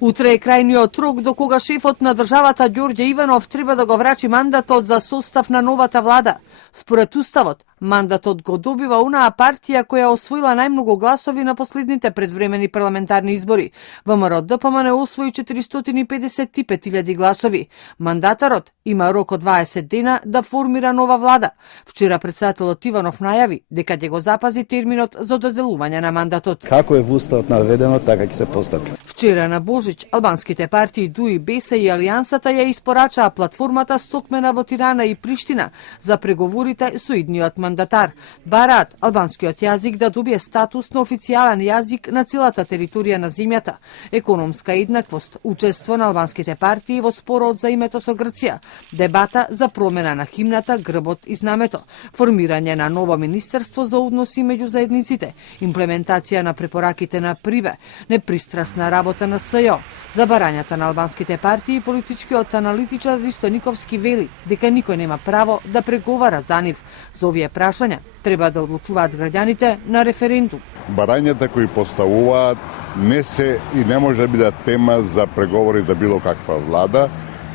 Утре е крајниот рок до кога шефот на државата Ѓорѓе Иванов треба да го врачи мандатот за состав на новата влада. Според уставот, мандатот го добива онаа партија која освоила најмногу гласови на последните предвремени парламентарни избори. ВМРО ДПМН освои 455.000 гласови. Мандатарот има рок од 20 дена да формира нова влада. Вчера председателот Иванов најави дека ќе го запази терминот за доделување на мандатот. Како е во уставот наведено, така ќе се постапи. Вчера на Божич албанските партии ДУИ, БЕСА и Алијансата ја испорачаа платформата Стокмена во Тирана и Приштина за преговорите со идниот мандатар. Бараат албанскиот јазик да добие статус на официјален јазик на целата територија на земјата, економска еднаквост, учество на албанските партии во спорот за името со Грција, дебата за промена на химната, грбот и знамето, формирање на ново министерство за односи меѓу заедниците, имплементација на препораките на ПРИБЕ, непристрасна работа на СЈО. За барањата на албанските партии, политичкиот аналитичар Ристо Никовски вели дека никој нема право да преговара за нив. За овие прашања треба да одлучуваат граѓаните на референдум. Барањата кои поставуваат не се и не може да бидат тема за преговори за било каква влада,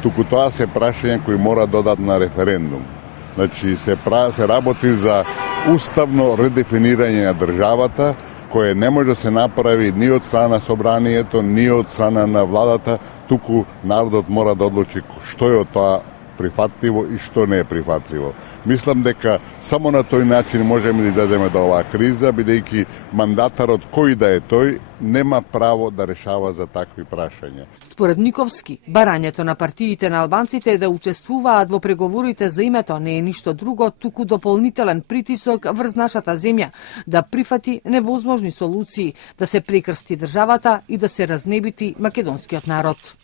туку тоа се прашања кои мора додат на референдум. Значи се работи за уставно редефинирање на државата, кое не може да се направи ни од страна на собранието, ни од страна на владата, туку народот мора да одлучи што е од тоа прифатливо и што не е прифатливо. Мислам дека само на тој начин можеме да излеземе до оваа криза, бидејќи мандатарот кој да е тој нема право да решава за такви прашања. Според Никовски, барањето на партиите на албанците да учествуваат во преговорите за името не е ништо друго, туку дополнителен притисок врз нашата земја да прифати невозможни солуции, да се прекрсти државата и да се разнебити македонскиот народ.